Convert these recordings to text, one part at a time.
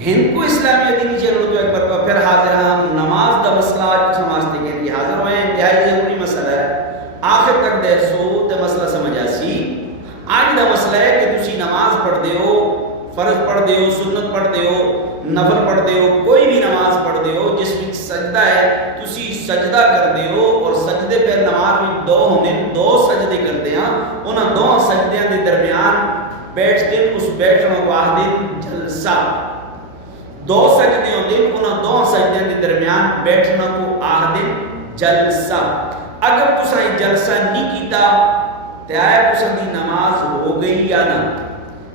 ہند کو اسلامی دینی چینل تو ایک بار پھر حاضر ہم نماز دا مسئلہ آج سمجھتے کے لیے حاضر ہوئے ہیں. انتہائی ضروری مسئلہ ہے, آخر تک دے سو تے مسئلہ سمجھا سی. آج دا مسئلہ ہے کہ تسی نماز پڑھ دے ہو, فرض پڑھ دے ہو, سنت پڑھ دے ہو, نفل پڑھ دے ہو, کوئی بھی نماز پڑھ دے ہو جس میں سجدہ ہے, تسی سجدہ کر دے ہو اور سجدے پہ نماز میں دو ہونے, دو سجدے کرتے ہیں, انہاں دو سجدیاں دے درمیان بیٹھ دن, اس بیٹھنے کو آہدن جلسہ. دو سجدے ہوندے, انہاں دو سجدے دے درمیان بیٹھنا کو آہدن جلسہ. اگر تساں جلسہ نہیں کیتا تے آیا تساں دی نماز ہو گئی یا نہ.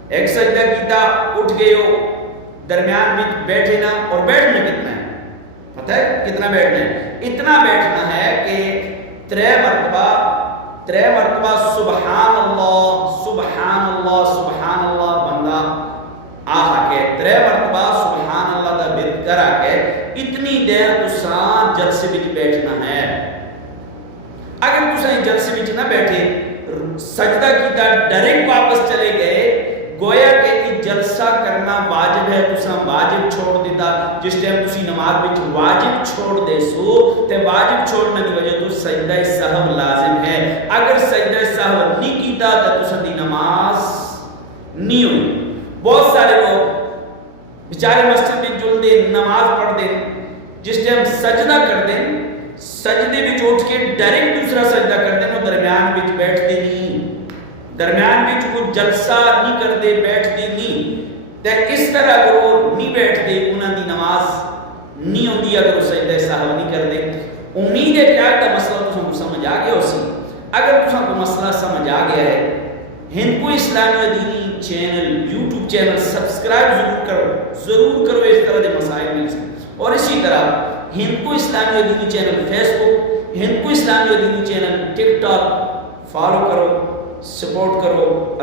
ایک سجدہ کیتا, اٹھ گئے ہو, درمیان میں بیٹھے نا, اور بیٹھنا کتنا ہے پتہ ہے کتنا بیٹھنا ہے؟ اتنا بیٹھنا ہے کہ 3 مرتبہ سبحان اللہ سبحان اللہ سبحان اللہ بندہ آہا کے 3 مرتبہ سبحان اللہ دا برد کرا کے اتنی دیر تساں جلسے وچ بیٹھنا ہے. اگر تساں جلسے وچ نہ بیٹھے, سجدہ کیتا, ڈائریکٹ واپس چلے گئے, گویا کہ جلسہ کرنا واجب ہے, تساں واجب چھوڑ دیتا. جس ٹائم تسی نماز وچ واجب چھوڑ دے سو تے واجب چھوڑنے کی وجہ تو سجدہ سہو لازم ہے. اگر سجدہ سہو نہیں کیتا تے تساں دی نماز نہیں ہوئی. بہت سارے لوگ بیچارے مسجد میں جل دے, نماز پڑھ دے, جس ٹائم سجدہ کر دیں, سجدے وچ اٹھ کے ڈائریکٹ دوسرا سجدہ کر دیں, درمیان وچ بیٹھتے نہیں, درمیان وچ کوئی جلسہ نہیں کرتے, بیٹھتے نہیں. تے اس طرح اگر وہ نہیں بیٹھتے انہاں دی نماز نہیں ہوندی اگر وہ سجدہ سہو نہیں کرتے. امید ہے کہ آج کا مسئلہ تساں کو سمجھ آ گیا ہو سی. اگر تساں کو مسئلہ سمجھ آ گیا ہے, ہند کو اسلامی دینی چینل یوٹیوب چینل سبسکرائب ضرور کرو اس طرح دے مسائل مل سکتے. اور اسی طرح ہند کو اسلامی دینی چینل فیس بک, ہند کو اسلامی دینی چینل ٹک ٹاک فالو کرو, سپورٹ کرو.